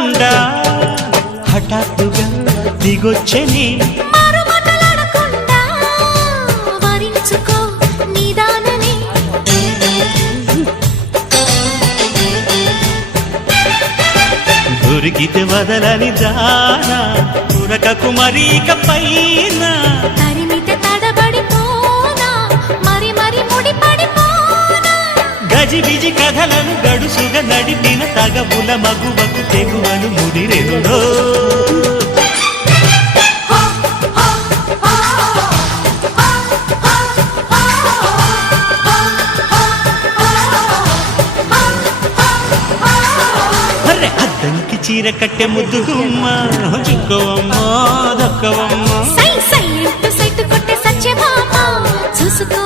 మాట్లాడకుండా హఠాత్తుగా దిగొచ్చని దొరికితే వదలని దానా పురకకు మరీక పైన తరిమితే తడబడిపోనా మరి మరి ముడిపడిపోనా గజిబిజి కథలను గడుసుగా నడిపిన తగవుల మగువకు తెగువను ముడిరెనుడో అద్దంకి చీర కట్టె ముద్దు గుమ్మ చుక్కవమ్మా దక్కవమ్మా సై సై అంటూ సైటు కొట్టే సత్యభామ చూసుకో